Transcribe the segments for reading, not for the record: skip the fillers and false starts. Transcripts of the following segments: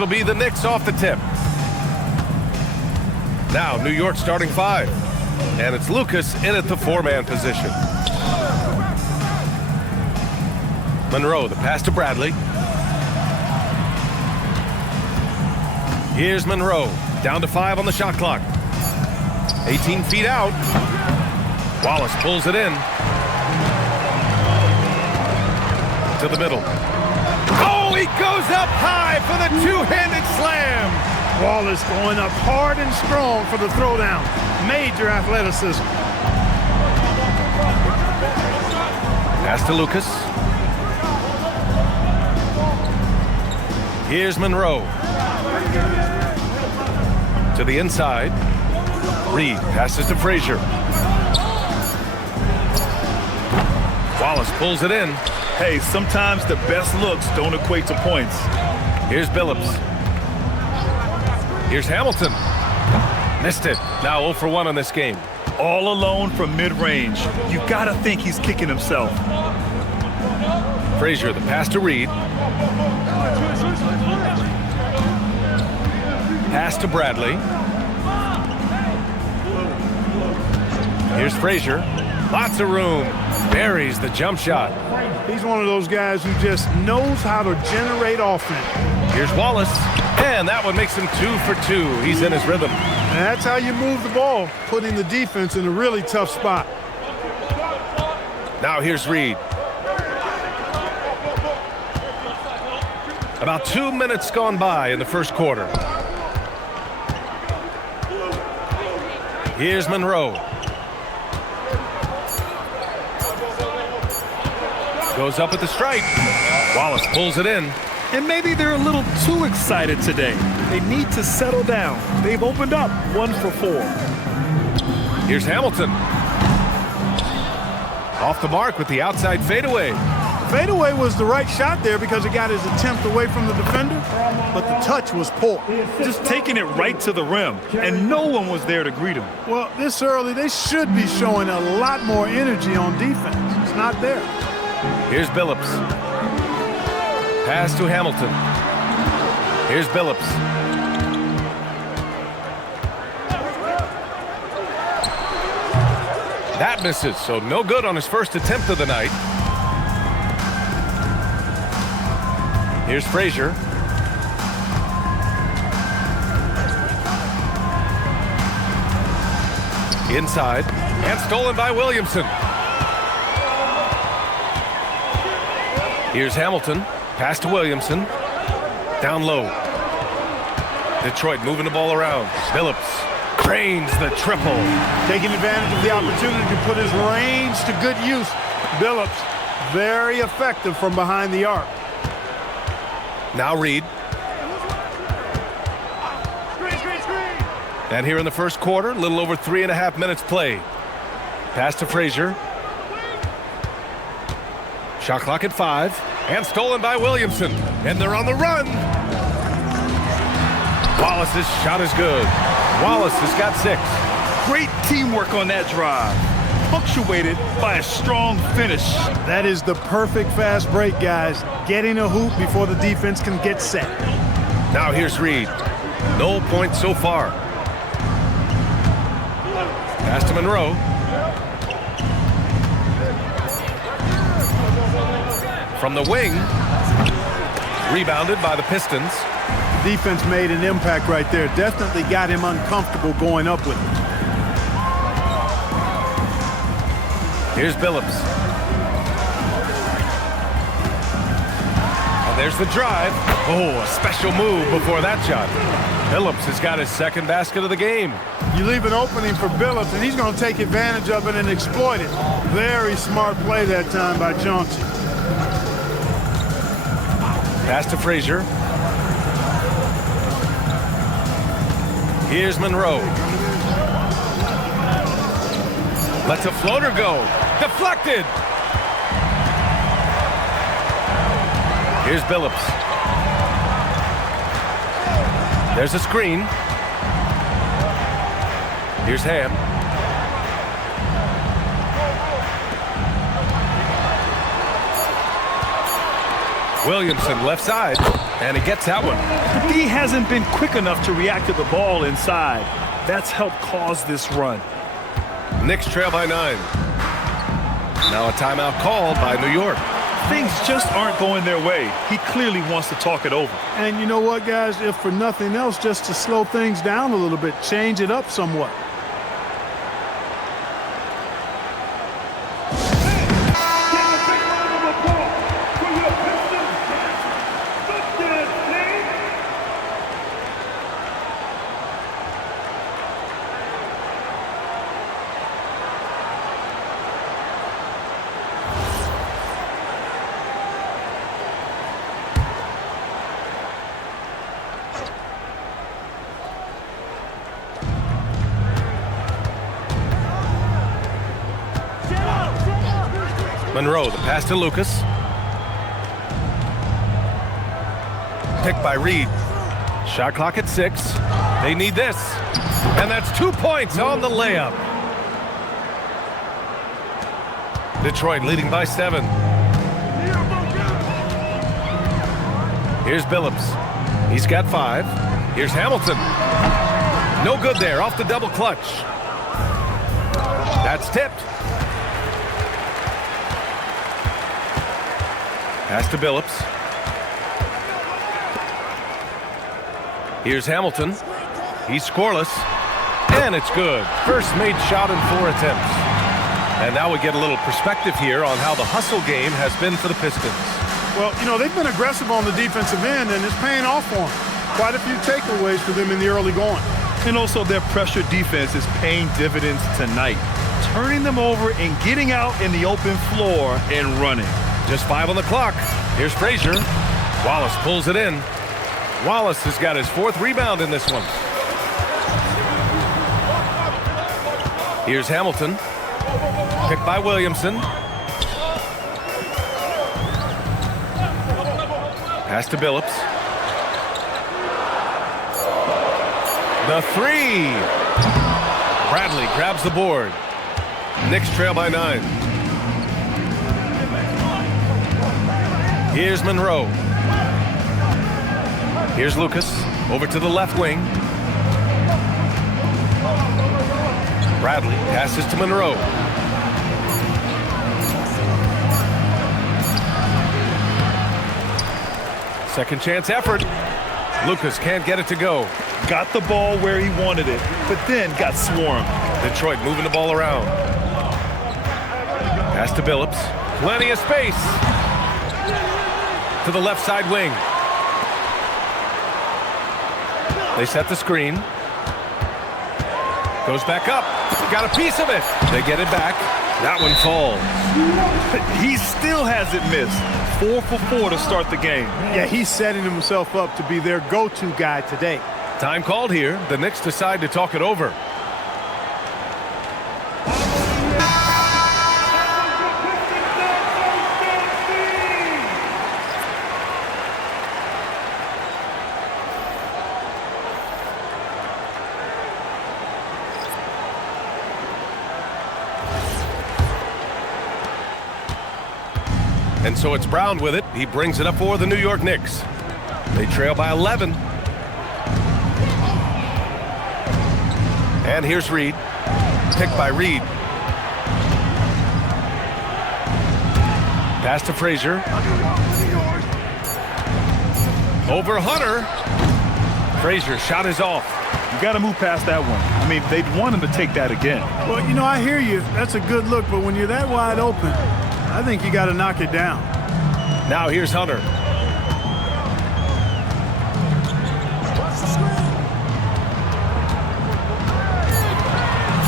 It'll be the Knicks off the tip. Now, New York starting 5. And it's Lucas in at the 4-man position. Monroe, the pass to Bradley. Here's Monroe, down to 5 on the shot clock. 18 feet out. Wallace pulls it in. To the middle. Oh, he goes up high for the two-handed slam. Wallace going up hard and strong for the throwdown. Major athleticism. Pass to Lucas. Here's Monroe. To the inside. Reed passes to Frazier. Wallace pulls it in. Hey, sometimes the best looks don't equate to points. Here's Billups. Here's Hamilton. Missed it. Now 0 for 1 on this game. All alone from mid-range. You gotta think he's kicking himself. Frazier, the pass to Reed. Pass to Bradley. Here's Frazier. Lots of room. Buries the jump shot. He's one of those guys who just knows how to generate offense. Here's Wallace. And that one makes him 2 for 2. He's in his rhythm. And that's how you move the ball, putting the defense in a really tough spot. Now here's Reed. About 2 minutes gone by in the first quarter. Here's Monroe. Goes up at the stripe. Wallace pulls it in. And maybe they're a little too excited today. They need to settle down. They've opened up 1 for 4. Here's Hamilton. Off the mark with the outside fadeaway. Fadeaway was the right shot there because it got his attempt away from the defender, but the touch was poor. Just taking it right to the rim, and no one was there to greet him. Well, this early, they should be showing a lot more energy on defense. It's not there. Here's Billups. Pass to Hamilton. Here's Billups. That misses, so no good on his first attempt of the night. Here's Frazier. Inside, and stolen by Williamson. Here's Hamilton. Pass to Williamson. Down low. Detroit moving the ball around. Billups drains the triple. Taking advantage of the opportunity to put his range to good use. Billups, very effective from behind the arc. Now Reed. And here in the first quarter, a little over 3.5 minutes played. Pass to Frazier. Shot clock at 5. And stolen by Williamson. And they're on the run. Wallace's shot is good. Wallace has got 6. Great teamwork on that drive. Punctuated by a strong finish. That is the perfect fast break, guys. Getting a hoop before the defense can get set. Now here's Reed. No points so far. Pass to Monroe. From the wing. Rebounded by the Pistons. Defense made an impact right there. Definitely got him uncomfortable going up with it. Here's Billups. And there's the drive. Oh, a special move before that shot. Billups has got his second basket of the game. You leave an opening for Billups, and he's going to take advantage of it and exploit it. Very smart play that time by Johnson. Pass to Frazier. Here's Monroe. Lets a floater go. Deflected. Here's Billups. There's a screen. Here's Ham. Williamson left side. And he gets that one. The D hasn't been quick enough to react to the ball inside. That's helped cause this run. Knicks trail by 9. Now a timeout called by New York. Things just aren't going their way. He clearly wants to talk it over. And you know what, guys? If for nothing else, just to slow things down a little bit, change it up somewhat. Monroe, the pass to Lucas. Picked by Reed. Shot clock at 6. They need this. And that's 2 points on the layup. Detroit leading by 7. Here's Billups. He's got 5. Here's Hamilton. No good there, off the double clutch. That's tipped. Pass to Billups. Here's Hamilton. He's scoreless. And it's good. First made shot in 4 attempts. And now we get a little perspective here on how the hustle game has been for the Pistons. Well, you know, they've been aggressive on the defensive end, and it's paying off for them. Quite a few takeaways for them in the early going. And also their pressure defense is paying dividends tonight. Turning them over and getting out in the open floor and running. Just 5 on the clock. Here's Frazier. Wallace pulls it in. Wallace has got his 4th rebound in this one. Here's Hamilton. Picked by Williamson. Pass to Billups. The 3. Bradley grabs the board. Knicks trail by 9. Here's Monroe. Here's Lucas. Over to the left wing. Bradley passes to Monroe. Second chance effort. Lucas can't get it to go. Got the ball where he wanted it, but then got swarmed. Detroit moving the ball around. Pass to Billups. Plenty of space. To the left side wing. They set the screen. Goes back up. Got a piece of it. They get it back. That one falls. He still hasn't missed. 4 for 4 to start the game. Yeah, he's setting himself up to be their go-to guy today. Time called here. The Knicks decide to talk it over. And so it's Brown with it. He brings it up for the New York Knicks. They trail by 11. And here's Reed. Picked by Reed. Pass to Frazier. Over Hunter. Frazier shot is off. You got to move past that one. I mean, they'd want him to take that again. Well, you know, I hear you. That's a good look, but when you're that wide open, I think you got to knock it down. Now here's Hunter.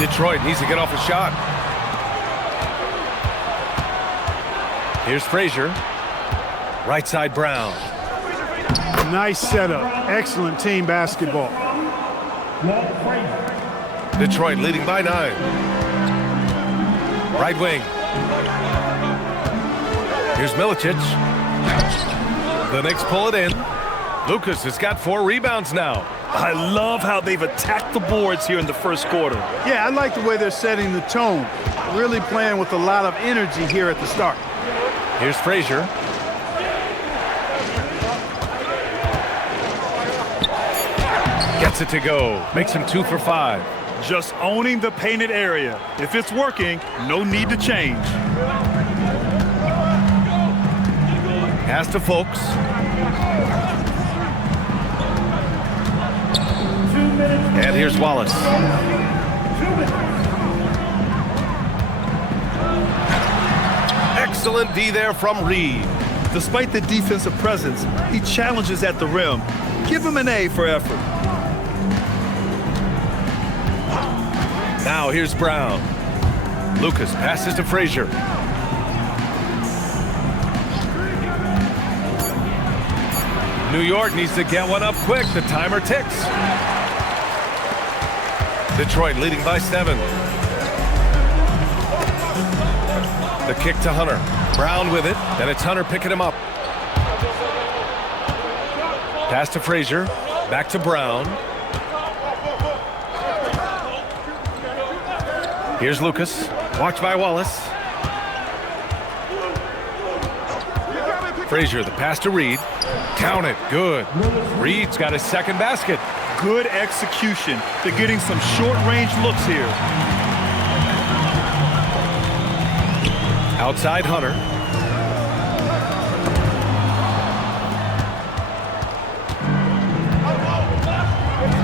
Detroit needs to get off a shot. Here's Frazier. Right side Brown. Nice setup. Excellent team basketball. Detroit leading by 9. Right wing. Here's Milicic. The Knicks pull it in. Lucas has got 4 rebounds now. I love how they've attacked the boards here in the first quarter. Yeah, I like the way they're setting the tone. Really playing with a lot of energy here at the start. Here's Frazier. Gets it to go. Makes him 2 for 5. Just owning the painted area. If it's working, no need to change. Pass to Folks. And here's Wallace. Excellent D there from Reed. Despite the defensive presence, he challenges at the rim. Give him an A for effort. Now here's Brown. Lucas passes to Frazier. New York needs to get one up quick. The timer ticks. Detroit leading by 7. The kick to Hunter. Brown with it, and it's Hunter picking him up. Pass to Frazier. Back to Brown. Here's Lucas. Watched by Wallace. Frazier, the pass to Reed. Count it. Good. Reed's got his second basket. Good execution. They're getting some short-range looks here. Outside Hunter.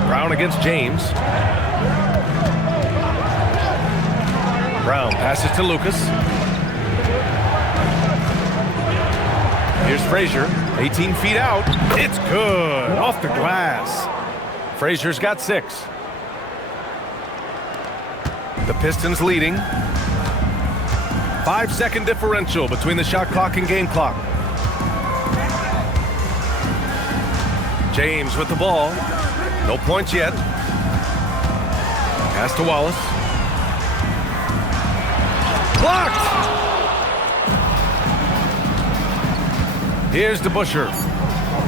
Brown against James. Brown passes to Lucas. Here's Frazier, 18 feet out. It's good, off the glass. Frazier's got 6. The Pistons leading. 5-second differential between the shot clock and game clock. James with the ball. No points yet. Pass to Wallace. Blocked! Here's DeBusschere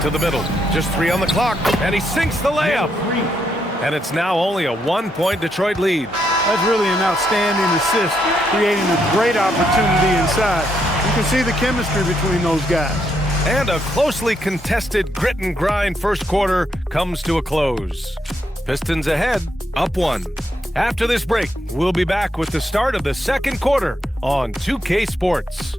to the middle. Just 3 on the clock, and he sinks the layup. And it's now only a 1-point Detroit lead. That's really an outstanding assist, creating a great opportunity inside. You can see the chemistry between those guys. And a closely contested grit and grind first quarter comes to a close. Pistons ahead, up 1. After this break, we'll be back with the start of the second quarter on 2K Sports.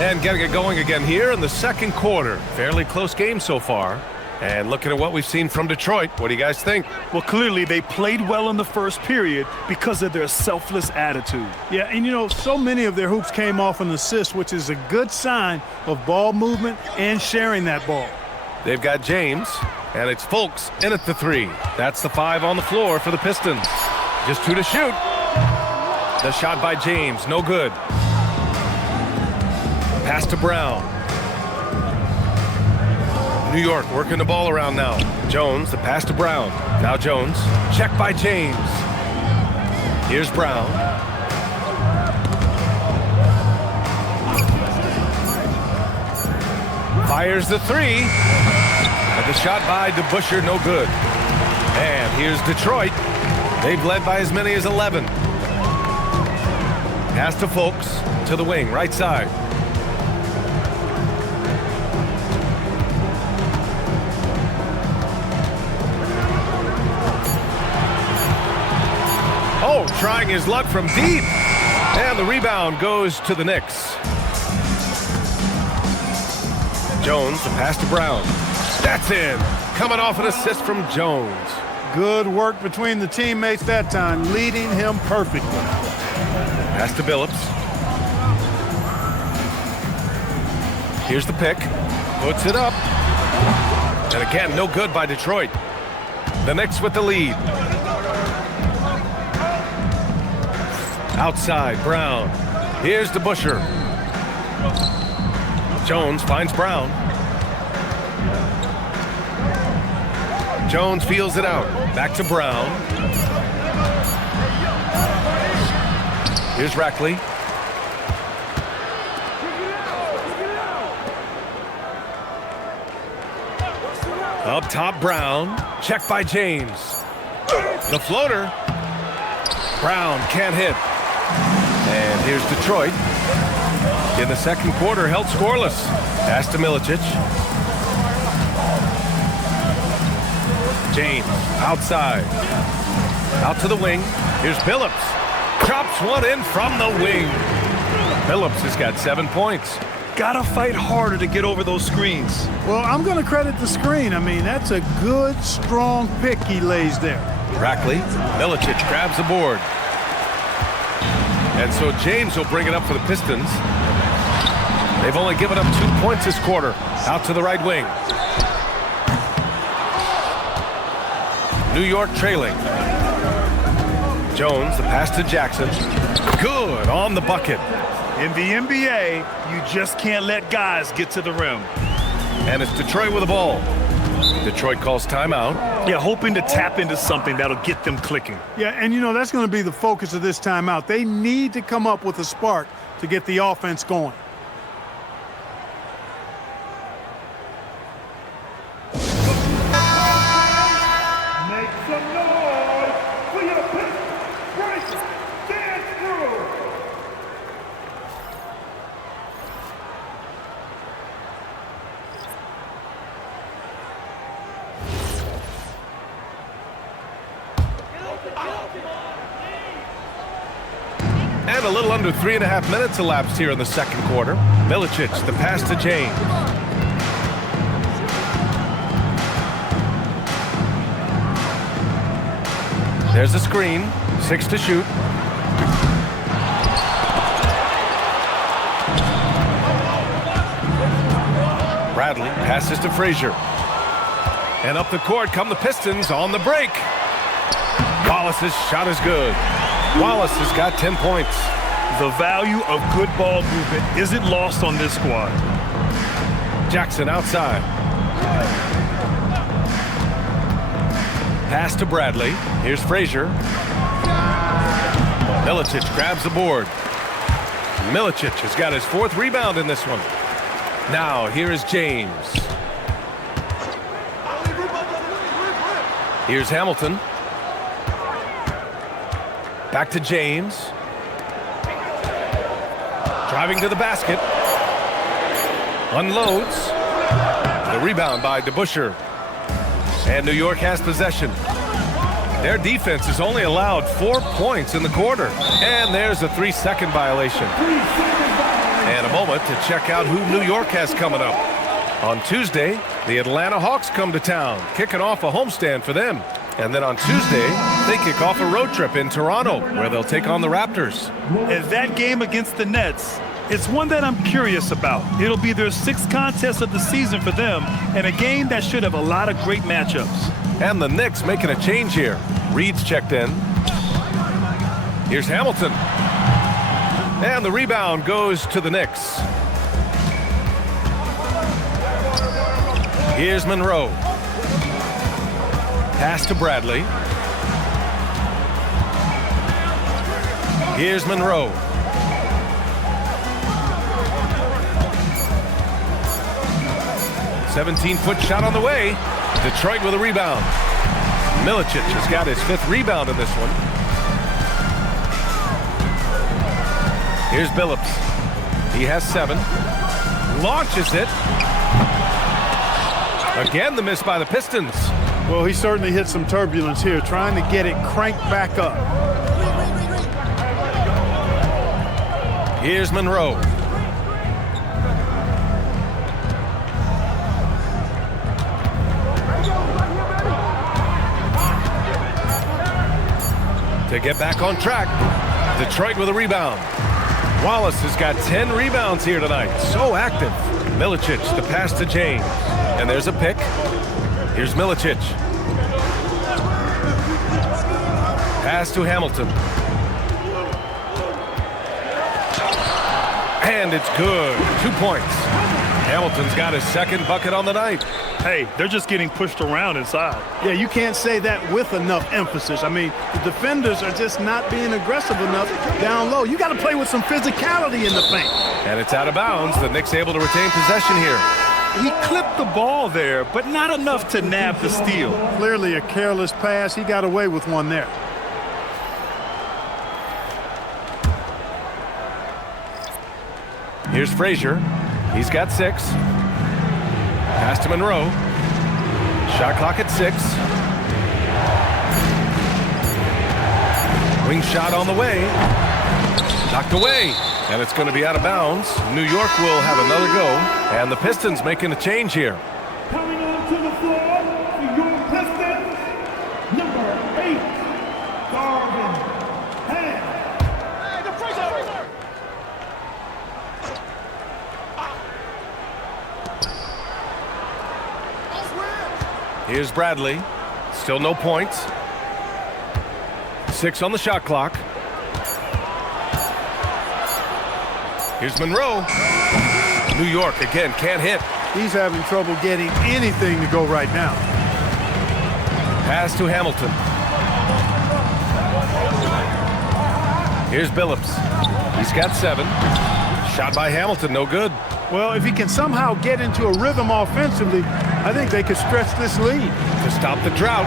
And getting it going again here in the second quarter. Fairly close game so far. And looking at what we've seen from Detroit, what do you guys think? Well, clearly they played well in the first period because of their selfless attitude. Yeah, and you know, so many of their hoops came off an assist, which is a good sign of ball movement and sharing that ball. They've got James, and it's Folks in at the 3. That's the 5 on the floor for the Pistons. Just 2 to shoot. The shot by James, no good. Pass to Brown. New York working the ball around now. Jones, the pass to Brown. Now Jones. Check by James. Here's Brown. Fires the 3. And the shot by DeBusschere, no good. And here's Detroit. They've led by as many as 11. Pass to Folks to the wing, right side. Oh, trying his luck from deep. And the rebound goes to the Knicks. Jones, the pass to Brown. That's in. Coming off an assist from Jones. Good work between the teammates that time, leading him perfectly. Pass to Billups. Here's the pick. Puts it up. And again, no good by Detroit. The Knicks with the lead. Outside, Brown. Here's DeBusschere. Jones finds Brown. Jones feels it out. Back to Brown. Here's Rackley. Up top, Brown. Check by James. The floater. Brown can't hit. And here's Detroit. in the second quarter held scoreless. Pass to Milicic. James outside. Out to the wing. Here's Billups. Drops one in from the wing. Billups has got 7 points. Gotta fight harder to get over those screens. Well, I'm going to credit the screen. I mean, that's a good, strong pick he lays there. Brackley. Milicic grabs the board. And so James will bring it up for the Pistons. They've only given up 2 points this quarter. Out to the right wing. New York trailing. Jones, the pass to Jackson. Good on the bucket. In the NBA, you just can't let guys get to the rim. And it's Detroit with the ball. Detroit calls timeout. Yeah, hoping to tap into something that'll get them clicking. Yeah, and you know, that's going to be the focus of this timeout. They need to come up with a spark to get the offense going. And a little under 3.5 minutes elapsed here in the second quarter. Milicic, the pass to James. There's a screen. 6 to shoot. Bradley passes to Frazier. And up the court come the Pistons on the break. Wallace's shot is good. Wallace has got 10 points. The value of good ball movement isn't lost on this squad. Jackson outside. Pass to Bradley. Here's Frazier. Milicic grabs the board. Milicic has got his 4th rebound in this one. Now here is James. Here's Hamilton. Back to James. Driving to the basket. Unloads. The rebound by DeBusschere. And New York has possession. Their defense has only allowed 4 points in the quarter. And there's a 3-second violation. And a moment to check out who New York has coming up. On Tuesday, the Atlanta Hawks come to town, kicking off a homestand for them. And then on Tuesday, they kick off a road trip in Toronto, where they'll take on the Raptors. And that game against the Nets, it's one that I'm curious about. It'll be their 6th contest of the season for them, and a game that should have a lot of great matchups. And the Knicks making a change here. Reed's checked in. Here's Hamilton. And the rebound goes to the Knicks. Here's Monroe. Pass to Bradley. Here's Monroe. "17-foot shot on the way. Detroit with a rebound. Milicic has got his 5th rebound in this one. Here's Billups. He has 7. Launches it. Again, the miss by the Pistons. Well, he certainly hit some turbulence here, trying to get it cranked back up. Here's Monroe. To get back on track, Detroit with a rebound. Wallace has got 10 rebounds here tonight. So active. Milicic, the pass to James. And there's a pick. Here's Milicic. Pass to Hamilton. And it's good. 2 points. Hamilton's got his 2nd bucket on the night. Hey, they're just getting pushed around inside. Yeah, you can't say that with enough emphasis. I mean, the defenders are just not being aggressive enough down low. You got to play with some physicality in the paint. And it's out of bounds. The Knicks able to retain possession here. He clipped the ball there, but not enough to nab the steal. Clearly a careless pass. He got away with one there. Here's Frazier. He's got 6. Pass to Monroe. Shot clock at 6. Wing shot on the way. Knocked away. And it's going to be out of bounds. New York will have another go. And the Pistons making a change here. Coming onto the floor, the York Pistons, number 8, Darvin Ham. Hey, the freezer! Here's Bradley. Still no points. 6 on the shot clock. Here's Monroe. New York again can't hit. He's having trouble getting anything to go right now. Pass to Hamilton. Here's Billups. He's got 7. Shot by Hamilton, no good. Well, if he can somehow get into a rhythm offensively, I think they could stretch this lead. To stop the drought.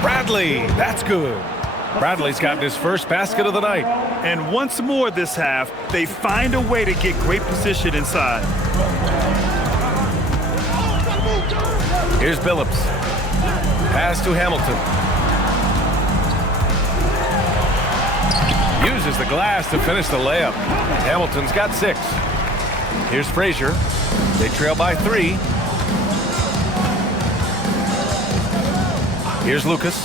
Bradley, that's good. Bradley's gotten his first basket of the night. And once more this half, they find a way to get great position inside. Here's Billups. Pass to Hamilton. Uses the glass to finish the layup. Hamilton's got 6. Here's Frazier. They trail by 3. Here's Lucas.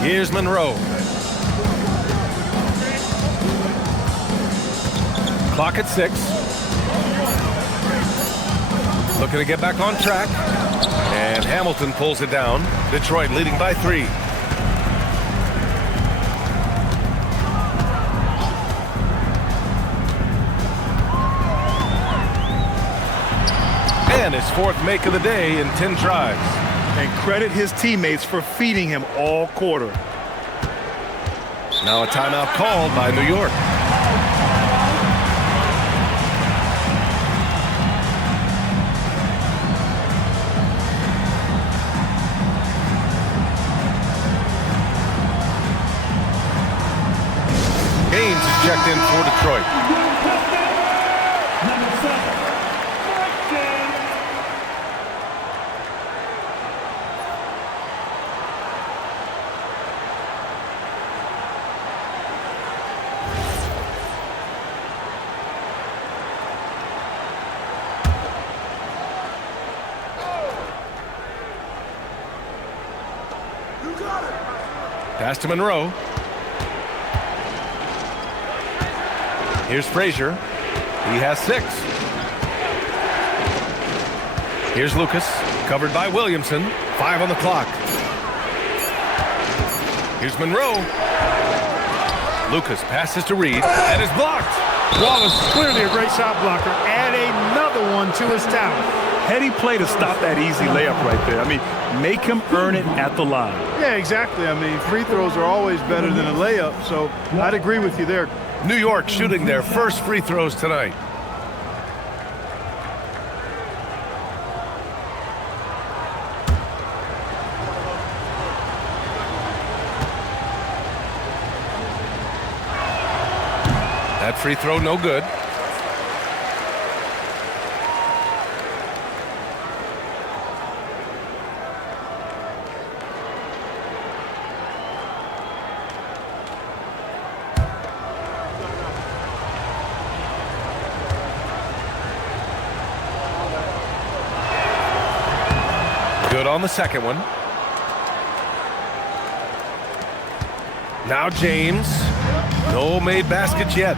Here's Monroe. Clock at 6. Looking to get back on track. And Hamilton pulls it down. Detroit leading by 3. And his 4th make of the day in 10 tries. And credit his teammates for feeding him all quarter. Now a timeout called by New York. Gaines is checked in for Detroit. Pass to Monroe. Here's Frazier. He has 6. Here's Lucas, covered by Williamson. 5 on the clock. Here's Monroe. Lucas passes to Reed and is blocked. Wallace, clearly a great shot blocker. Add another one to his talent. Heady play to stop that easy layup right there. I mean, make him earn it at the line. Yeah, exactly. I mean, free throws are always better than a layup, so I'd agree with you there. New York shooting their first free throws tonight. That free throw no good. Good on the second one. Now James. No made baskets yet.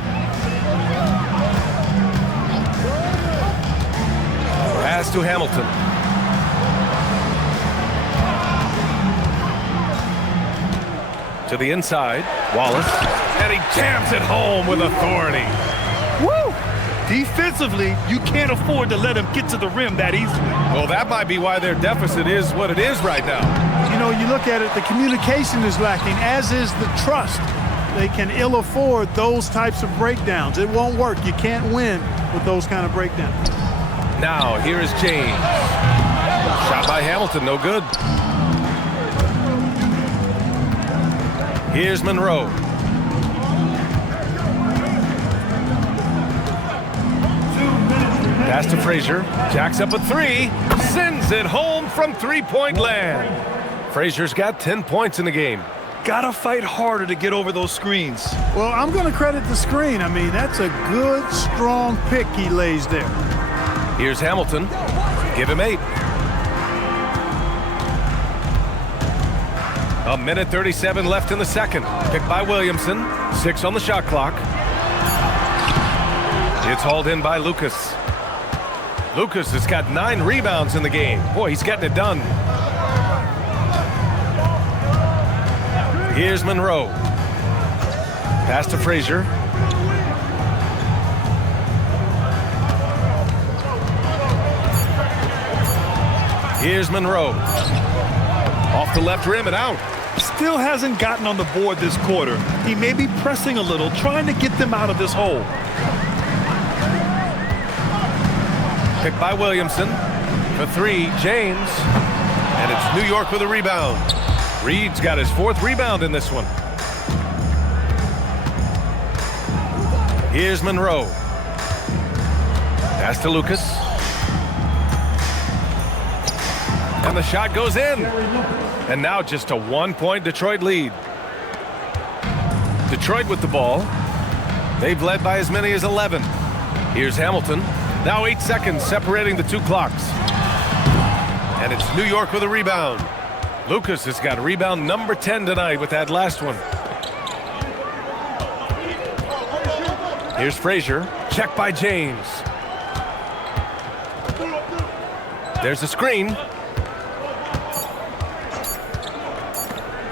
Pass to Hamilton. To the inside. Wallace. And he jams it home with authority. Woo! Defensively, you can't afford to let him get to the rim that easily. Well, that might be why their deficit is what it is right now. You know, you look at it, the communication is lacking, as is the trust. They can ill afford those types of breakdowns. It won't work. You can't win with those kind of breakdowns. Now, here is James. Shot by Hamilton, no good. Here's Monroe. Pass to Frazier. Jacks up a three. Sends it home from three-point land. Frazier's got 10 points in the game. Gotta fight harder to get over those screens. Well, I'm going to credit the screen. I mean, that's a good, strong pick he lays there. Here's Hamilton. Give him 8. A minute 37 left in the second. Picked by Williamson. 6 on the shot clock. It's hauled in by Lucas. Lucas has got 9 rebounds in the game. Boy, he's getting it done. Here's Monroe. Pass to Frazier. Here's Monroe. Off the left rim and out. Still hasn't gotten on the board this quarter. He may be pressing a little, trying to get them out of this hole. Picked by Williamson. For 3, James. And it's New York with a rebound. Reed's got his 4th rebound in this one. Here's Monroe. Pass to Lucas. And the shot goes in. And now just a 1-point Detroit lead. Detroit with the ball. They've led by as many as 11. Here's Hamilton. Now 8 seconds separating the 2 clocks. And it's New York with a rebound. Lucas has got rebound number 10 tonight with that last one. Here's Frazier. Check by James. There's a screen.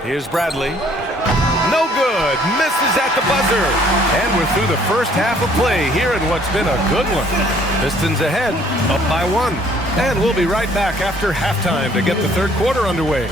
Here's Bradley. No good. Misses at the buzzer. And we're through the first half of play here in what's been a good one. Pistons ahead, up by 1. And we'll be right back after halftime to get the third quarter underway.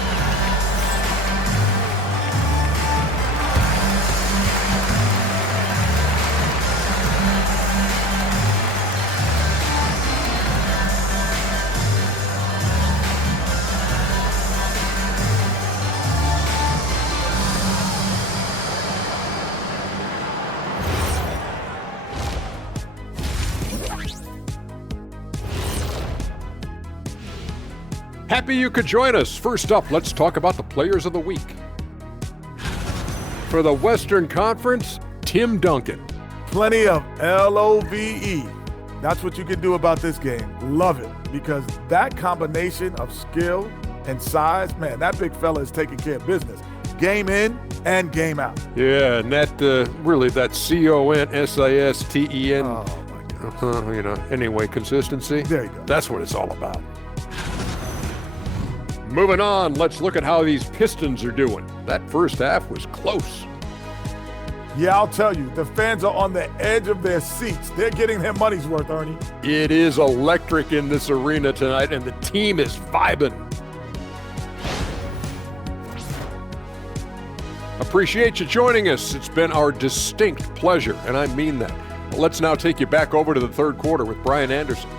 Happy you could join us. First up, let's talk about the players of the week. For the Western Conference, Tim Duncan. Plenty of LOVE. That's what you can do about this game. Love it, because that combination of skill and size, man, that big fella is taking care of business. Game in and game out. Yeah, and that really that CONSISTEN. Oh, my goodness. Anyway, consistency. There you go. That's what it's all about. Moving on, let's look at how these Pistons are doing. That first half was close. Yeah, I'll tell you, the fans are on the edge of their seats. They're getting their money's worth, Ernie. It is electric in this arena tonight, and the team is vibing. Appreciate you joining us. It's been our distinct pleasure, and I mean that. Well, let's now take you back over to the third quarter with Brian Anderson.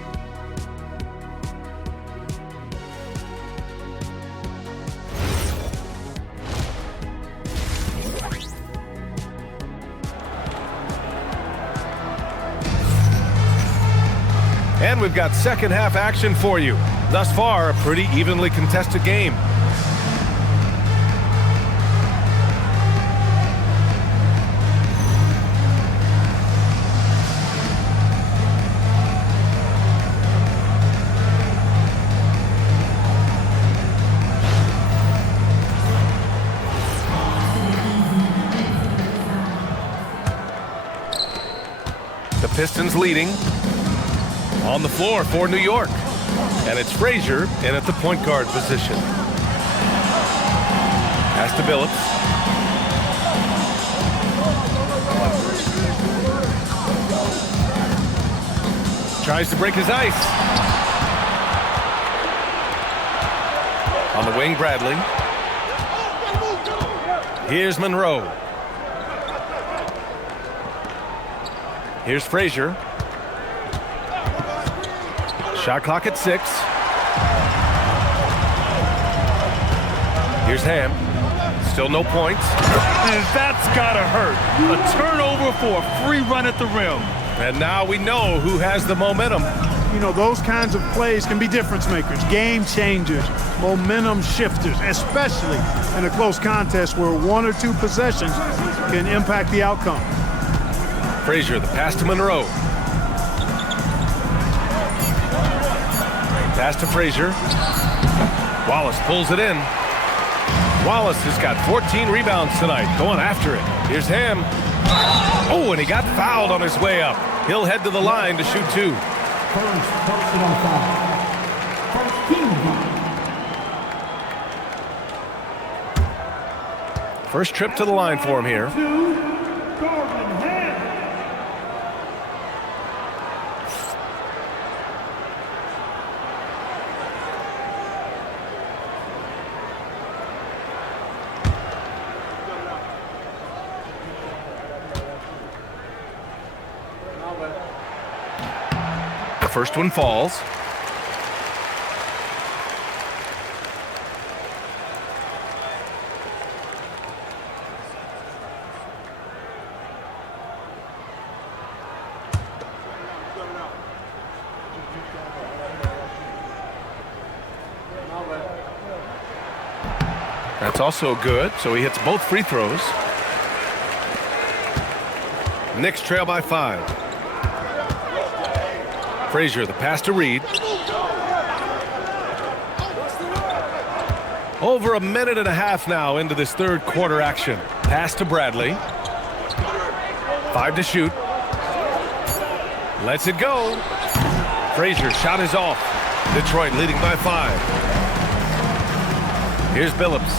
And we've got second half action for you. Thus far, a pretty evenly contested game. The Pistons leading. On the floor for New York. And it's Frazier in at the point guard position. Pass to Billups. Tries to break his ice. On the wing, Bradley. Here's Monroe. Here's Frazier. Shot clock at 6. Here's Ham. Still no points. And that's gotta hurt. A turnover for a free run at the rim. And now we know who has the momentum. you know, those kinds of plays can be difference makers, game changers, momentum shifters, especially in a close contest where 1 or 2 possessions can impact the outcome. Frazier, the pass to Monroe. Pass to Frazier. Wallace pulls it in. Wallace has got 14 rebounds tonight, going after it. Here's Ham. Oh, and he got fouled on his way up. He'll head to the line to shoot 2. First personal foul. First team foul. First trip to the line for him here. First one falls. That's also good, so he hits both free throws. Knicks trail by 5. Frazier, the pass to Reed. Over a minute and a half now into this third quarter action. Pass to Bradley. 5 to shoot. Lets it go. Frazier, shot is off. Detroit leading by 5. Here's Billups.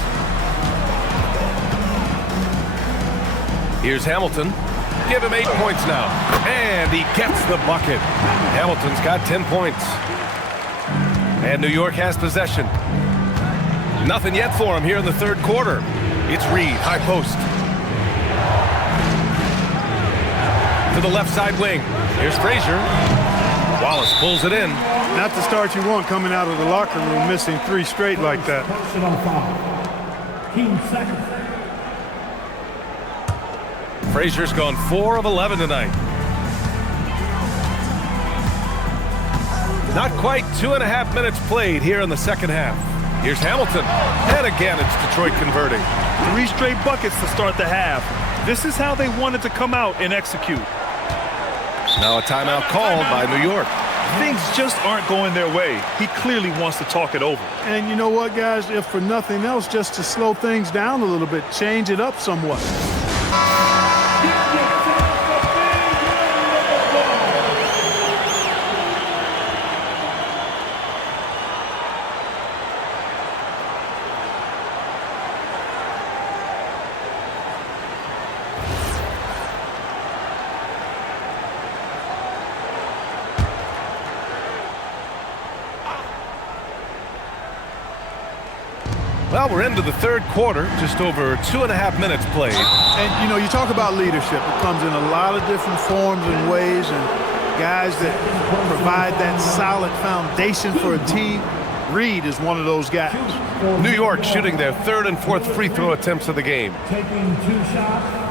Here's Hamilton. Give him 8 points now. And he gets the bucket. Hamilton's got 10 points. And New York has possession. Nothing yet for him here in the third quarter. It's Reed, high post. To the left side wing. Here's Frazier. Wallace pulls it in. Not the start you want coming out of the locker room, missing 3 straight like that. Personal foul. Team second. Frazier's gone 4 of 11 tonight. Not quite 2.5 minutes played here in the second half. Here's Hamilton. And again, it's Detroit converting. 3 straight buckets to start the half. This is how they wanted to come out and execute. Now a timeout called by New York. Things just aren't going their way. He clearly wants to talk it over. And you know what, guys? If for nothing else, just to slow things down a little bit, change it up somewhat. Well, we're into the third quarter, just over 2.5 minutes played. And, you know, you talk about leadership. It comes in a lot of different forms and ways, and guys that provide that solid foundation for a team. Reed is one of those guys. New York shooting their 3rd and 4th free throw attempts of the game. Taking 2 shots.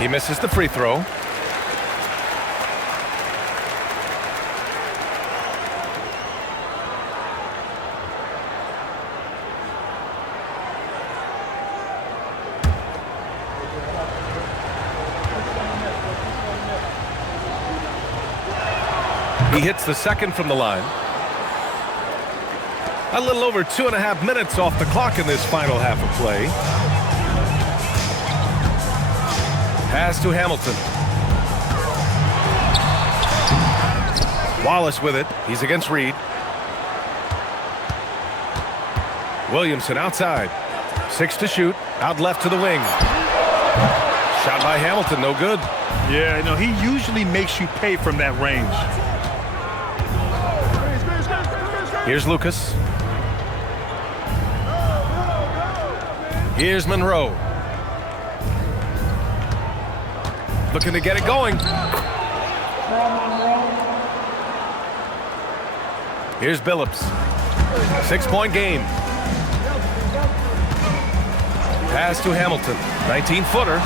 He misses the free throw. He hits the second from the line. A little over 2.5 minutes off the clock in this final half of play. Pass to Hamilton. Wallace with it. He's against Reed. Williamson outside. 6 to shoot. Out left to the wing. Shot by Hamilton. No good. Yeah, you know, he usually makes you pay from that range. Here's Lucas. Here's Monroe. Looking to get it going. Here's Billups. 6-point game. Pass to Hamilton. 19-footer.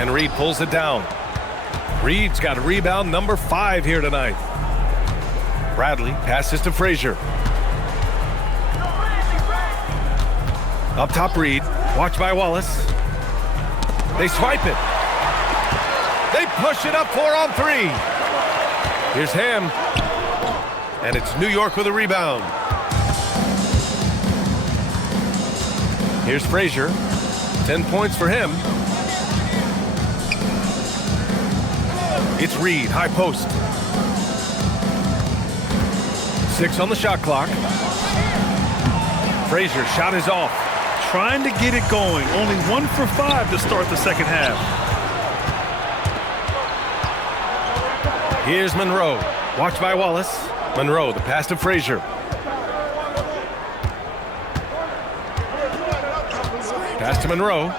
And Reed pulls it down. Reed's got a rebound number 5 here tonight. Bradley passes to Frazier. Up top, Reed. Watched by Wallace. They swipe it. They push it up 4 on 3. Here's Ham. And it's New York with a rebound. Here's Frazier. 10 points for him. It's Reed, high post. 6 on the shot clock. Frazier, shot is off. Trying to get it going. Only 1 for 5 to start the second half. Here's Monroe. Watched by Wallace. Monroe, the pass to Frazier. Pass to Monroe.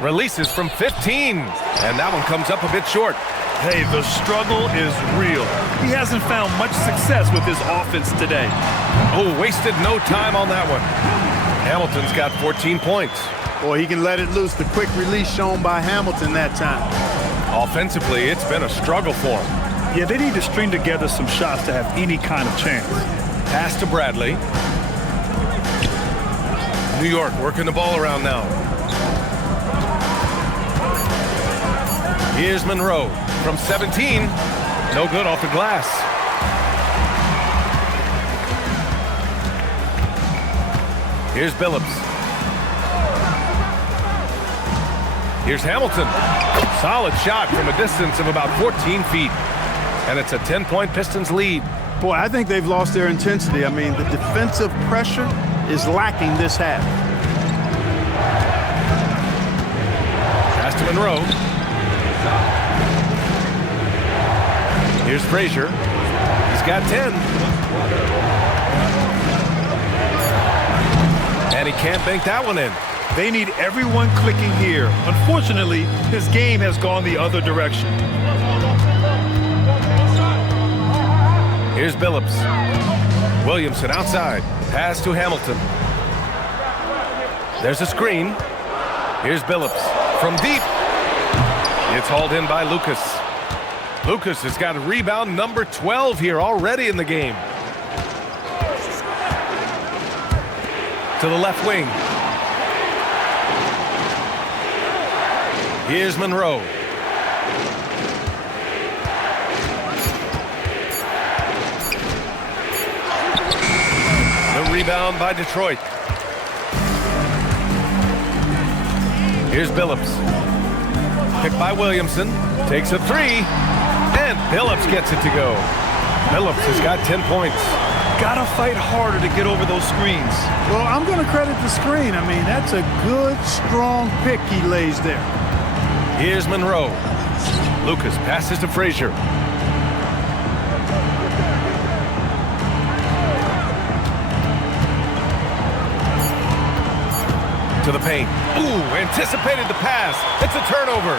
Releases from 15. And that one comes up a bit short. Hey, the struggle is real. He hasn't found much success with his offense today. Oh, wasted no time on that one. Hamilton's got 14 points. Boy, he can let it loose. The quick release shown by Hamilton that time. Offensively, it's been a struggle for him. Yeah, they need to string together some shots to have any kind of chance. Pass to Bradley. New York working the ball around now. Here's Monroe from 17. No good off the glass. Here's Billups. Here's Hamilton. Solid shot from a distance of about 14 feet. And it's a 10-point Pistons lead. Boy, I think they've lost their intensity. I mean, the defensive pressure is lacking this half. Pass to Monroe. Here's Frazier. He's got 10. And he can't bank that one in. They need everyone clicking here. Unfortunately, his game has gone the other direction. Here's Billups. Williamson outside. Pass to Hamilton. There's a screen. Here's Billups from deep. It's hauled in by Lucas. Lucas has got a rebound number 12 here already in the game. To the left wing. Here's Monroe. The rebound by Detroit. Here's Billups. Picked by Williamson. Takes a 3. And Billups gets it to go. Billups has got 10 points. Gotta fight harder to get over those screens. Well, I'm going to credit the screen. I mean, that's a good, strong pick he lays there. Here's Monroe. Lucas passes to Frazier. To the paint. Ooh, anticipated the pass. It's a turnover.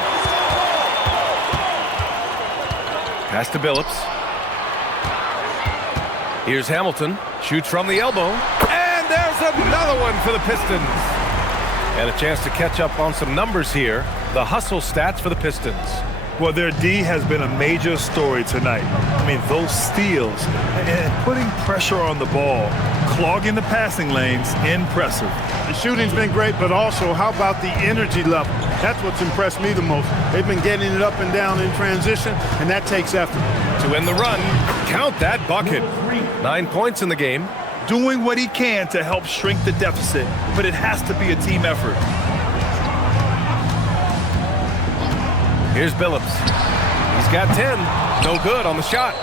Pass to Billups. Here's Hamilton. Shoots from the elbow. And there's another one for the Pistons. And a chance to catch up on some numbers here. The hustle stats for the Pistons. Well, their D has been a major story tonight. I mean, those steals and putting pressure on the ball, clogging the passing lanes, impressive. The shooting's been great, but also how about the energy level? That's what's impressed me the most. They've been getting it up and down in transition, and that takes effort. To end the run, count that bucket. 9 points in the game. Doing what he can to help shrink the deficit, but it has to be a team effort. Here's Billups. He's got 10. No good on the shot.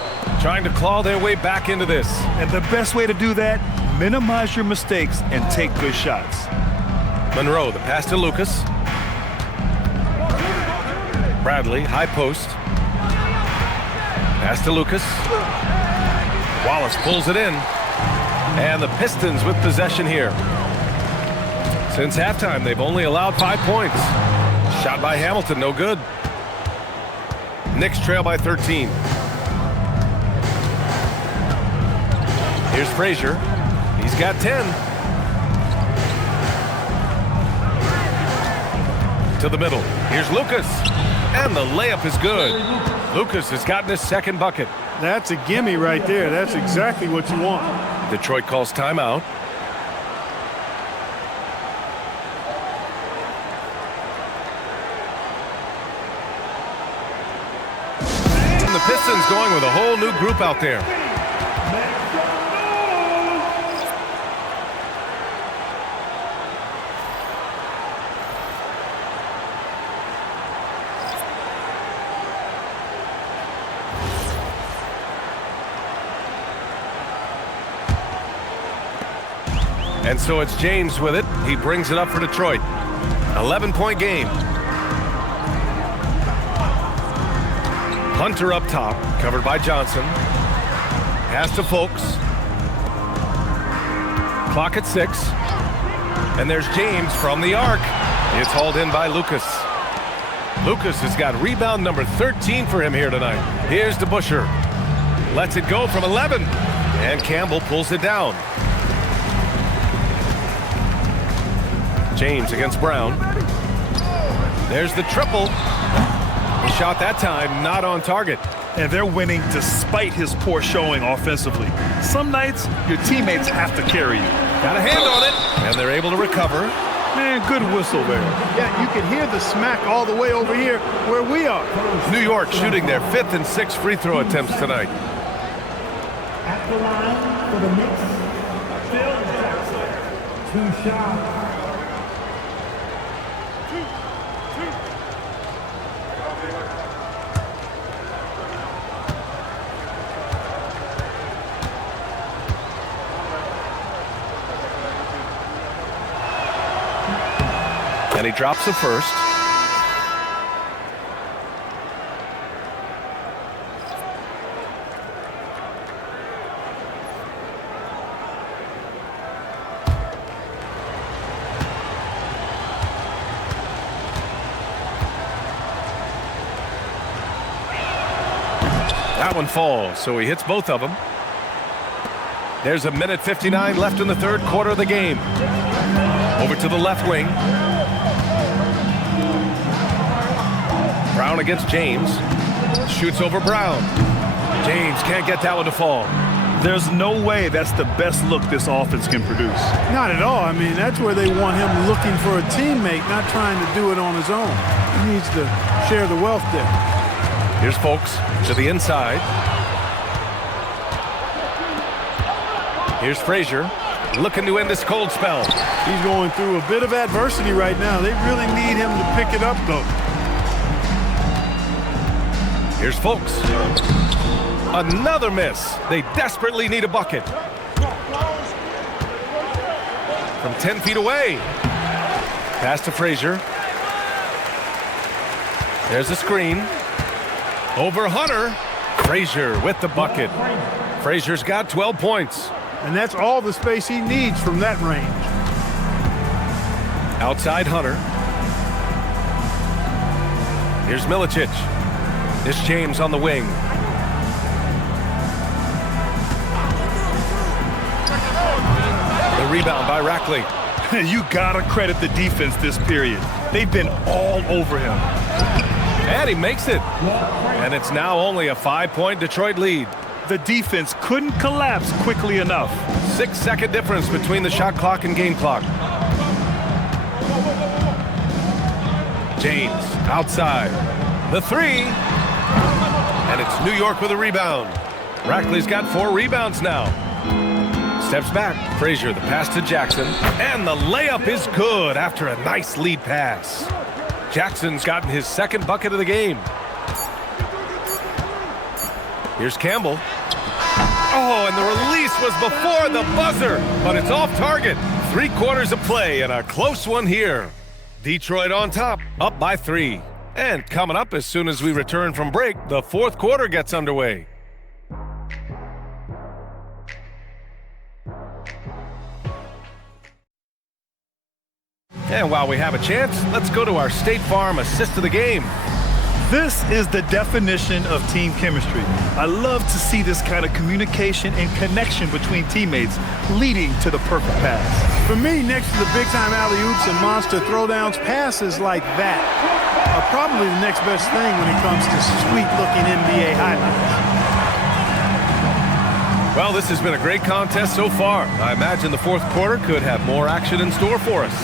Trying to claw their way back into this. And the best way to do that, minimize your mistakes and take good shots. Monroe, the pass to Lucas. Bradley, high post. Pass to Lucas. Wallace pulls it in. And the Pistons with possession here. Since halftime, they've only allowed 5 points. Shot by Hamilton, no good. Knicks trail by 13. Here's Frazier. He's got 10. To the middle. Here's Lucas. And the layup is good. Lucas has gotten his second bucket. That's a gimme right there. That's exactly what you want. Detroit calls timeout. And the Pistons going with a whole new group out there. And so it's James with it. He brings it up for Detroit. 11-point game. Hunter up top, covered by Johnson. Pass to Folks. Clock at 6. And there's James from the arc. It's hauled in by Lucas. Lucas has got rebound number 13 for him here tonight. Here's DeBusschere. Lets it go from 11. And Campbell pulls it down. James against Brown. There's the triple. He shot that time, not on target. And they're winning despite his poor showing offensively. Some nights, your teammates have to carry you. Got a hand on it, and they're able to recover. Man, good whistle there. Yeah, you can hear the smack all the way over here where we are. New York shooting their 5th and 6th free throw attempts tonight. At the line for the Knicks, Phil Jackson. 2 shots. And he drops the first. That one falls, so he hits both of them. There's a minute 59 left in the third quarter of the game. Over to the left wing. Brown against James. Shoots over Brown. James can't get that one to fall. There's no way that's the best look this offense can produce. Not at all. I mean, that's where they want him looking for a teammate, not trying to do it on his own. He needs to share the wealth there. Here's Folks to the inside. Here's Frazier looking to end this cold spell. He's going through a bit of adversity right now. They really need him to pick it up, though. Here's Folks. Another miss. They desperately need a bucket. From 10 feet away. Pass to Frazier. There's a screen. Over Hunter. Frazier with the bucket. Frazier's got 12 points. And that's all the space he needs from that range. Outside Hunter. Here's Milicic. This James on the wing. The rebound by Rackley. You gotta credit the defense this period. They've been all over him. And he makes it. And it's now only a 5-point Detroit lead. The defense couldn't collapse quickly enough. 6-second difference between the shot clock and game clock. James outside. The three. And it's New York with a rebound. Rackley's got 4 rebounds now. Steps back. Frazier, the pass to Jackson. And the layup is good after a nice lead pass. Jackson's gotten his second bucket of the game. Here's Campbell. Oh, and the release was before the buzzer, but it's off target. 3 quarters of play and a close one here. Detroit on top, up by 3. And coming up as soon as we return from break, the fourth quarter gets underway. And while we have a chance, let's go to our State Farm assist of the game. This is the definition of team chemistry. I love to see this kind of communication and connection between teammates leading to the perfect pass. For me, next to the big-time alley-oops and monster throwdowns, passes like that are probably the next best thing when it comes to sweet-looking NBA highlights. Well, this has been a great contest so far. I imagine the fourth quarter could have more action in store for us.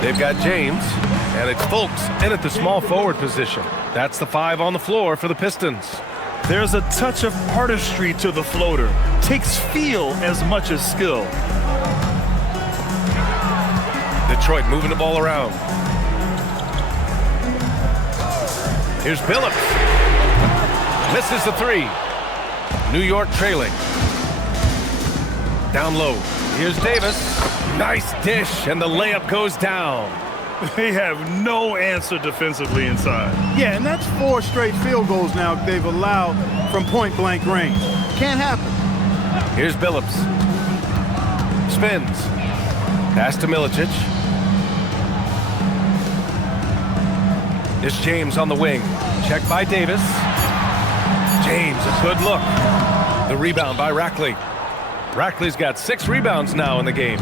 They've got James, and it's Fultz in at the small forward position. That's the 5 on the floor for the Pistons. There's a touch of artistry to the floater. Takes feel as much as skill. Detroit moving the ball around. Here's Billups. Misses the 3. New York trailing. Down low. Here's Davis. Nice dish, and the layup goes down. They have no answer defensively inside. Yeah, and that's 4 straight field goals now they've allowed from point-blank range. Can't happen. Here's Billups. Spins. Pass to Milicic. It's James on the wing. Check by Davis. James, a good look. The rebound by Rackley. Rackley's got 6 rebounds now in the game.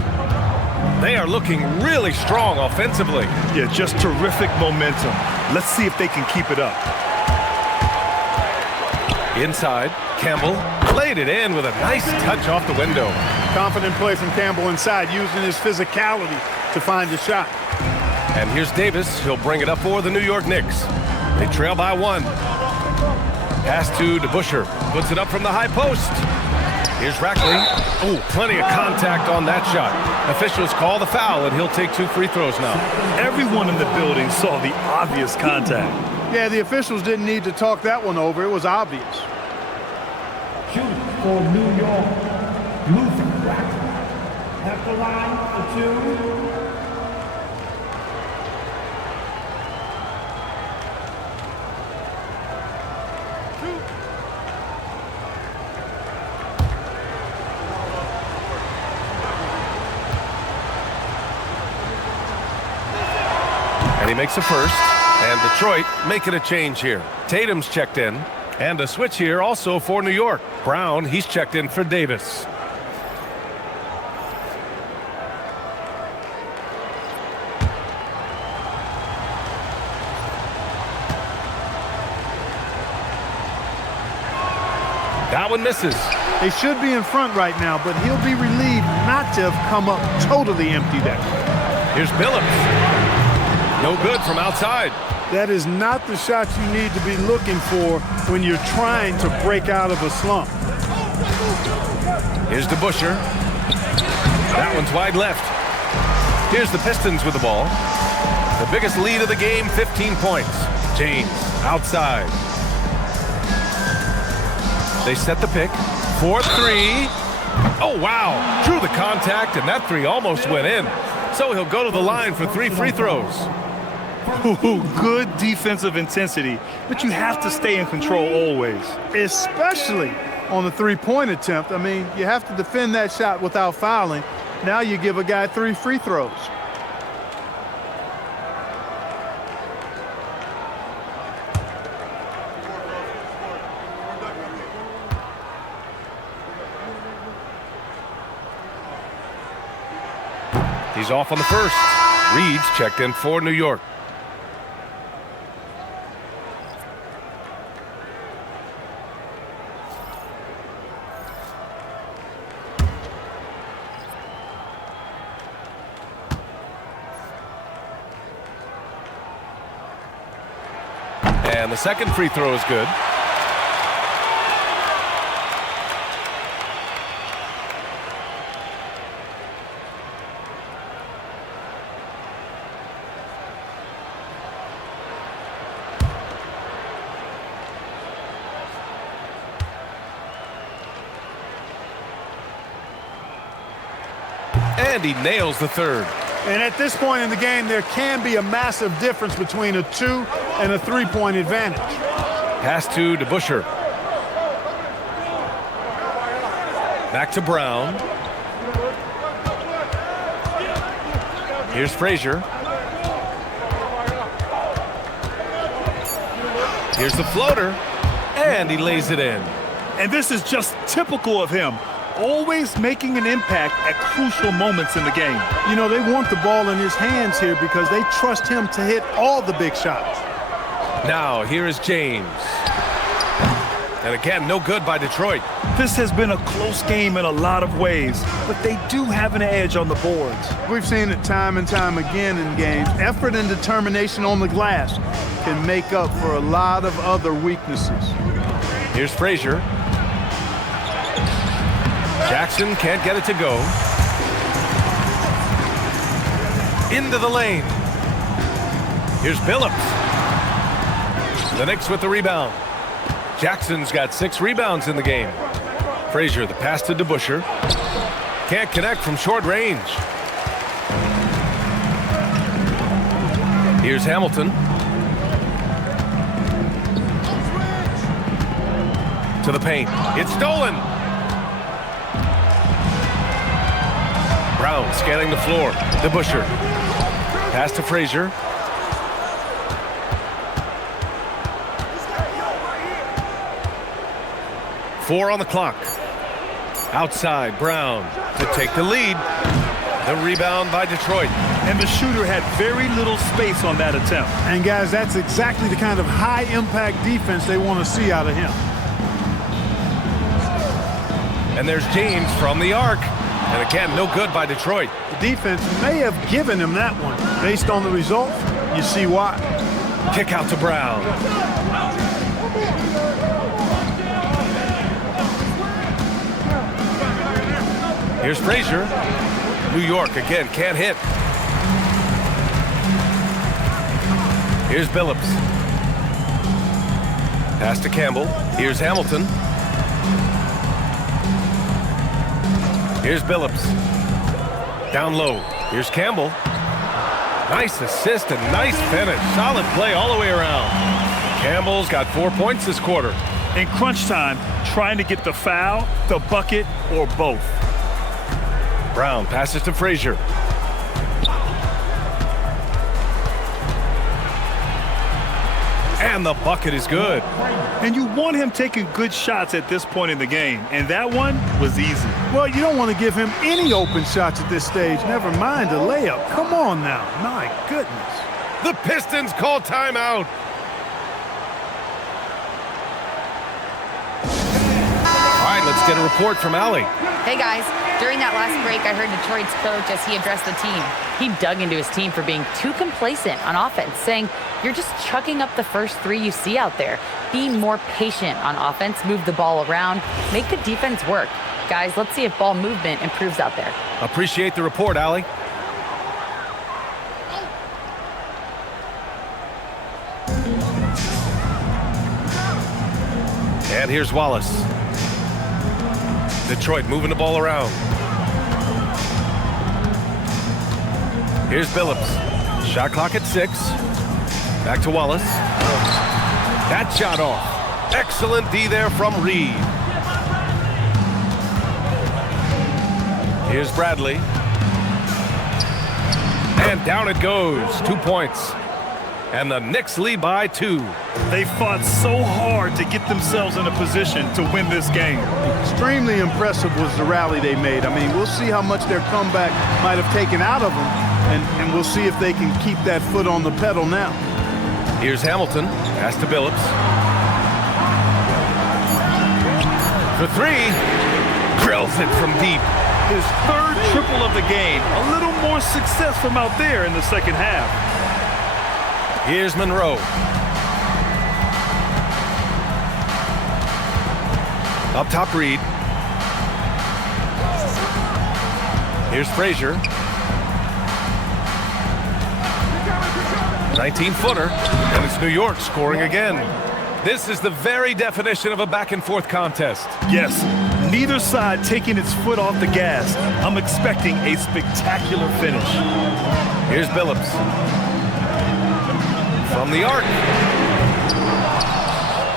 They are looking really strong offensively. Yeah, just terrific momentum. Let's see if they can keep it up. Inside, Campbell laid it in with a nice touch off the window. Confident play from Campbell inside, using his physicality to find the shot. And here's Davis. He'll bring it up for the New York Knicks. They trail by 1. Pass to DeBusschere. Puts it up from the high post. Here's Rackley. Oh, plenty of contact on that shot. Officials call the foul, and he'll take 2 free throws now. Everyone in the building saw the obvious contact. Yeah, the officials didn't need to talk that one over. It was obvious. Shooting for New York, Luther Rackley. At the line for 2. And he makes a first, and Detroit making a change here. Tatum's checked in, and a switch here also for New York. Brown, he's checked in for Davis. That one misses. They should be in front right now, but he'll be relieved not to have come up totally empty there. Here's Billups. No good from outside. That is not the shot you need to be looking for when you're trying to break out of a slump. Here's DeBusschere. That one's wide left. Here's the Pistons with the ball. The biggest lead of the game, 15 points. James outside. They set the pick. 4-3. Oh, wow. Drew the contact, and that 3 almost went in. So he'll go to the line for 3 free throws. Ooh, good defensive intensity, but you have to stay in control always. Especially on the 3-point attempt. I mean, you have to defend that shot without fouling. Now you give a guy 3 free throws. He's off on the first. Reed's checked in for New York. And the second free throw is good. And he nails the third. And at this point in the game, there can be a massive difference between a 2 and a 3-point advantage. Pass to DeBusschere. Back to Brown. Here's Frazier. Here's the floater, and he lays it in. And this is just typical of him, always making an impact at crucial moments in the game. You know, they want the ball in his hands here because they trust him to hit all the big shots. Now, here is James. And again, no good by Detroit. This has been a close game in a lot of ways, but they do have an edge on the boards. We've seen it time and time again in games. Effort and determination on the glass can make up for a lot of other weaknesses. Here's Frazier. Jackson can't get it to go. Into the lane. Here's Billups. The Knicks with the rebound. Jackson's got 6 rebounds in the game. Frazier, the pass to DeBusschere. Can't connect from short range. Here's Hamilton. To the paint. It's stolen. Brown scanning the floor. DeBusschere. Pass to Frazier. Four on the clock. Outside, Brown to take the lead. The rebound by Detroit. And the shooter had very little space on that attempt. And guys, that's exactly the kind of high-impact defense they want to see out of him. And there's James from the arc. And again, no good by Detroit. The defense may have given him that one. Based on the result, you see why. Kick out to Brown. Here's Frazier. New York again, can't hit. Here's Billups. Pass to Campbell. Here's Hamilton. Here's Billups. Down low. Here's Campbell. Nice assist and nice finish. Solid play all the way around. Campbell's got 4 points this quarter. In crunch time, trying to get the foul, the bucket, or both. Brown passes to Frazier. And the bucket is good. And you want him taking good shots at this point in the game, and that one was easy. Well, you don't want to give him any open shots at this stage, never mind a layup. Come on now, my goodness. The Pistons call timeout. All right, let's get a report from Allie. Hey guys, during that last break, I heard Detroit's coach as he addressed the team. He dug into his team for being too complacent on offense, saying, "You're just chucking up the first 3 you see out there. Be more patient on offense, move the ball around, make the defense work." Guys, let's see if ball movement improves out there. Appreciate the report, Allie. And here's Wallace. Detroit moving the ball around. Here's Billups. Shot clock at 6. Back to Wallace. That shot off. Excellent D there from Reed. Here's Bradley. And down it goes. 2 points. And the Knicks lead by 2. They fought so hard to get themselves in a position to win this game. Extremely impressive was the rally they made. I mean, we'll see how much their comeback might have taken out of them, and we'll see if they can keep that foot on the pedal now. Here's Hamilton. Pass to Billups. For 3. Drills it from deep. His 3rd triple of the game. A little more success from out there in the second half. Here's Monroe. Up top, Reed. Here's Frazier. 19-footer, and it's New York scoring again. This is the very definition of a back-and-forth contest. Yes, neither side taking its foot off the gas. I'm expecting a spectacular finish. Here's Billups. From the arc.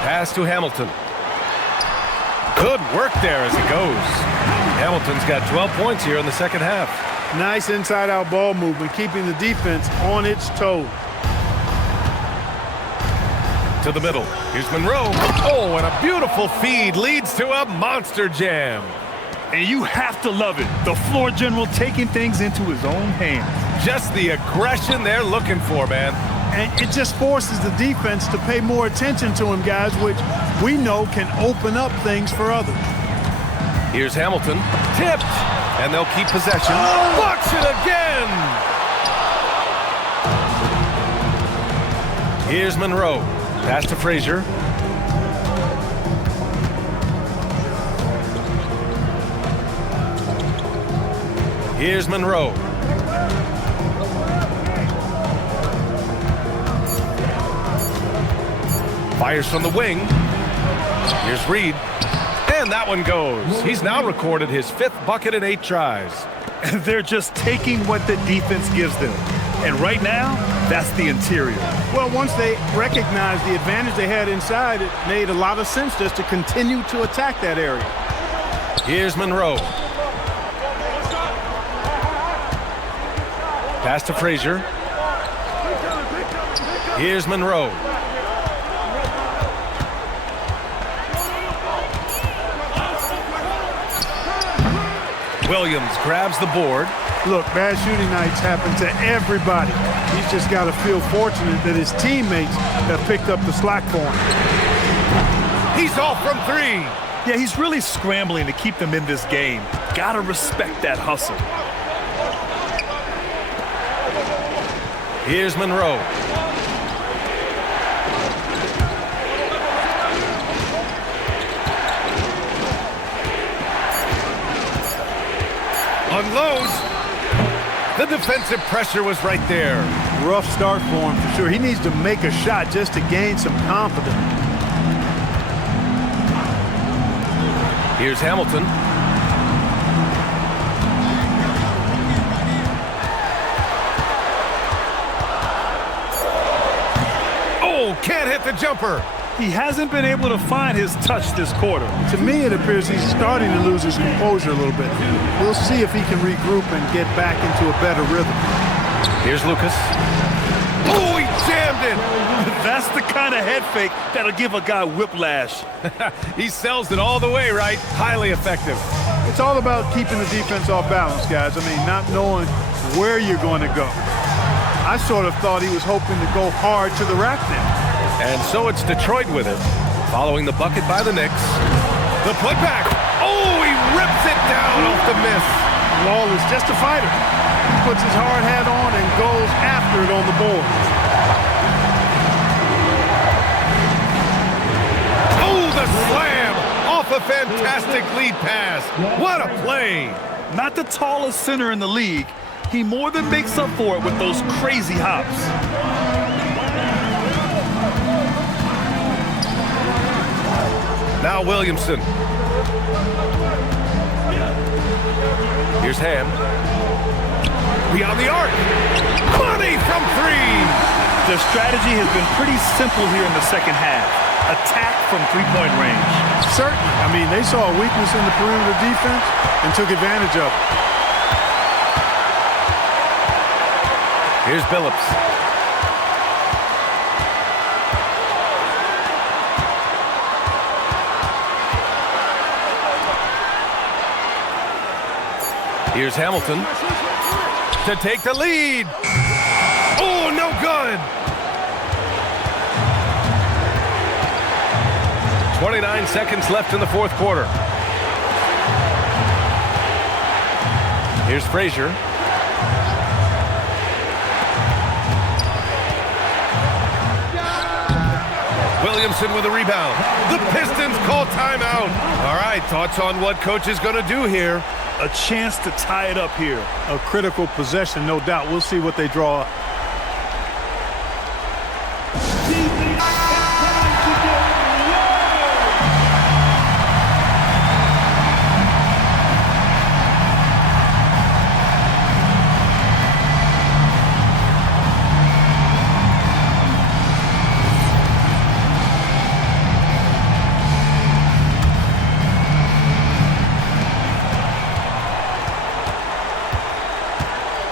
Pass to Hamilton. Good work there as it goes. Hamilton's got 12 points here in the second half. Nice inside-out ball movement, keeping the defense on its toes. To the middle. Here's Monroe. Oh, and a beautiful feed leads to a monster jam. And you have to love it. The floor general taking things into his own hands. Just the aggression they're looking for, man. And it just forces the defense to pay more attention to him, guys, which we know can open up things for others. Here's Hamilton. Tipped. And they'll keep possession. Bucks it again. Here's Monroe. Pass to Frazier. Here's Monroe. Fires from the wing. Here's Reed. And that one goes. He's now recorded his 5th bucket in 8 tries. They're just taking what the defense gives them. And right now, that's the interior. Well, once they recognized the advantage they had inside, it made a lot of sense just to continue to attack that area. Here's Monroe. Pass to Frazier. Here's Monroe. Williams grabs the board. Look, bad shooting nights happen to everybody. He's just got to feel fortunate that his teammates have picked up the slack for him. He's off from 3. Yeah, he's really scrambling to keep them in this game. Gotta respect that hustle. Here's Monroe. Unloads. The defensive pressure was right there. Rough start for him for sure. He needs to make a shot just to gain some confidence. Here's Hamilton. Oh, can't hit the jumper. He hasn't been able to find his touch this quarter. To me, it appears he's starting to lose his composure a little bit. We'll see if he can regroup and get back into a better rhythm. Here's Lucas. Oh, he jammed it. That's the kind of head fake that'll give a guy whiplash. He sells it all the way, right? Highly effective. It's all about keeping the defense off balance, guys. I mean, not knowing where you're going to go. I sort of thought he was hoping to go hard to the rack now. And so it's Detroit with it, following the bucket by the Knicks. The putback. Oh, he rips it down off the miss. Wall is just a fighter. He puts his hard hat on and goes after it on the board. Oh, the slam off a fantastic lead pass. What a play. Not the tallest center in the league. He more than makes up for it with those crazy hops. Now Williamson. Here's Ham. Beyond the arc. Money from 3. The strategy has been pretty simple here in the second half. Attack from three-point range. Certainly. I mean, they saw a weakness in the perimeter defense and took advantage of it. Here's Billups. Here's Hamilton to take the lead. Oh, no good. 29 seconds left in the 4th quarter. Here's Frazier. Williamson with a rebound. The Pistons call timeout. All right, thoughts on what coach is going to do here? A chance to tie it up here. A critical possession, no doubt. We'll see what they draw up.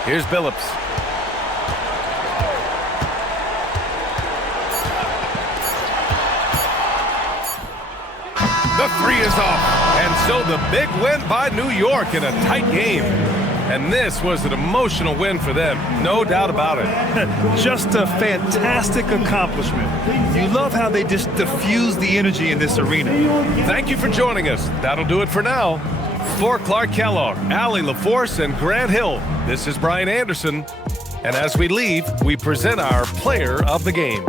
Here's Billups. The three is off. And so the big win by New York in a tight game. And this was an emotional win for them, no doubt about it. Just a fantastic accomplishment. You love how they just diffuse the energy in this arena. Thank you for joining us. That'll do it for now. For Clark Kellogg, Allie LaForce, and Grant Hill, this is Brian Anderson. And as we leave, we present our player of the game.